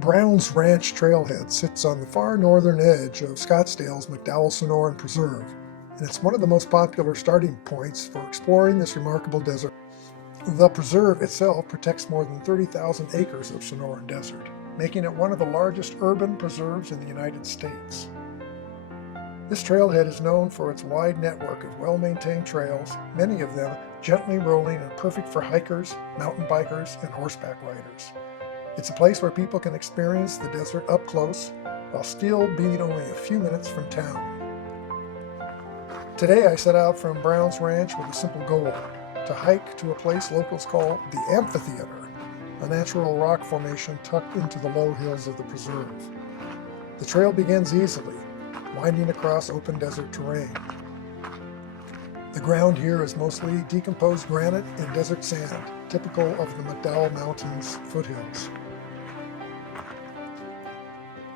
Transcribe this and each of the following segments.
Brown's Ranch Trailhead sits on the far northern edge of Scottsdale's McDowell Sonoran Preserve, and it's one of the most popular starting points for exploring this remarkable desert. The preserve itself protects more than 30,000 acres of Sonoran Desert, making it one of the largest urban preserves in the United States. This trailhead is known for its wide network of well-maintained trails, many of them gently rolling and perfect for hikers, mountain bikers, and horseback riders. It's a place where people can experience the desert up close while still being only a few minutes from town. Today I set out from Brown's Ranch with a simple goal: to hike to a place locals call the Amphitheater, a natural rock formation tucked into the low hills of the preserve. The trail begins easily, winding across open desert terrain. The ground here is mostly decomposed granite and desert sand, typical of the McDowell Mountains foothills.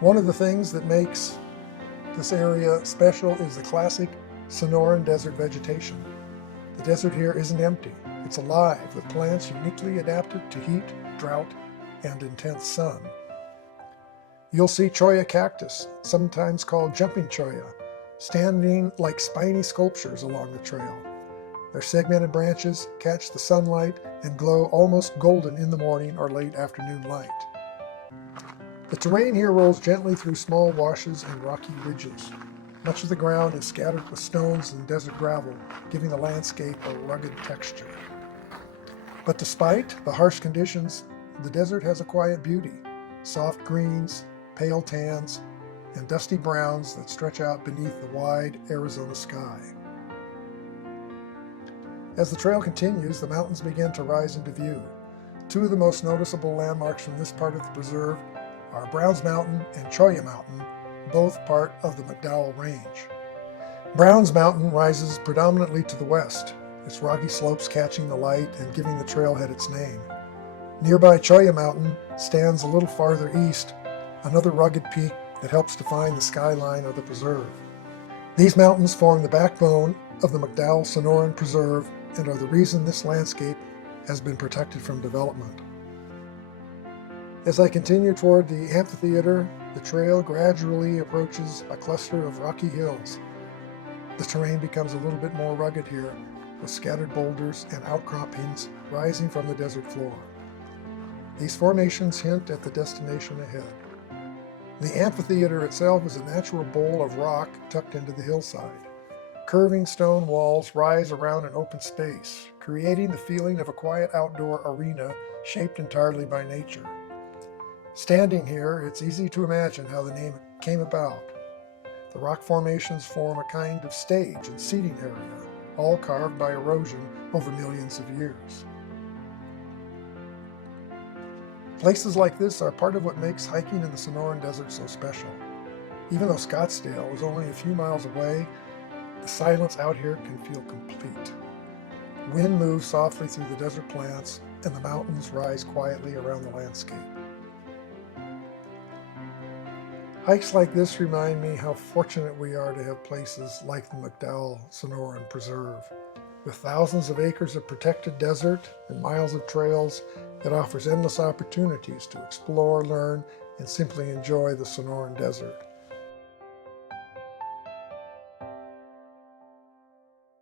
One of the things that makes this area special is the classic Sonoran Desert vegetation. The desert here isn't empty. It's alive with plants uniquely adapted to heat, drought, and intense sun. You'll see cholla cactus, sometimes called jumping cholla, standing like spiny sculptures along the trail. Their segmented branches catch the sunlight and glow almost golden in the morning or late afternoon light. The terrain here rolls gently through small washes and rocky ridges. Much of the ground is scattered with stones and desert gravel, giving the landscape a rugged texture. But despite the harsh conditions, the desert has a quiet beauty: soft greens, pale tans, and dusty browns that stretch out beneath the wide Arizona sky. As the trail continues, the mountains begin to rise into view. Two of the most noticeable landmarks from this part of the preserve are Browns Mountain and Cholla Mountain, both part of the McDowell Range. Browns Mountain rises predominantly to the west, its rocky slopes catching the light and giving the trailhead its name. Nearby Cholla Mountain stands a little farther east, another rugged peak that helps define the skyline of the preserve. These mountains form the backbone of the McDowell Sonoran Preserve and are the reason this landscape has been protected from development. As I continue toward the amphitheater, the trail gradually approaches a cluster of rocky hills. The terrain becomes a little bit more rugged here, with scattered boulders and outcroppings rising from the desert floor. These formations hint at the destination ahead. The amphitheater itself is a natural bowl of rock tucked into the hillside. Curving stone walls rise around an open space, creating the feeling of a quiet outdoor arena shaped entirely by nature. Standing here, it's easy to imagine how the name came about. The rock formations form a kind of stage and seating area, all carved by erosion over millions of years. Places like this are part of what makes hiking in the Sonoran Desert so special. Even though Scottsdale is only a few miles away, the silence out here can feel complete. Wind moves softly through the desert plants, and the mountains rise quietly around the landscape. Hikes like this remind me how fortunate we are to have places like the McDowell Sonoran Preserve. With thousands of acres of protected desert and miles of trails, it offers endless opportunities to explore, learn, and simply enjoy the Sonoran Desert.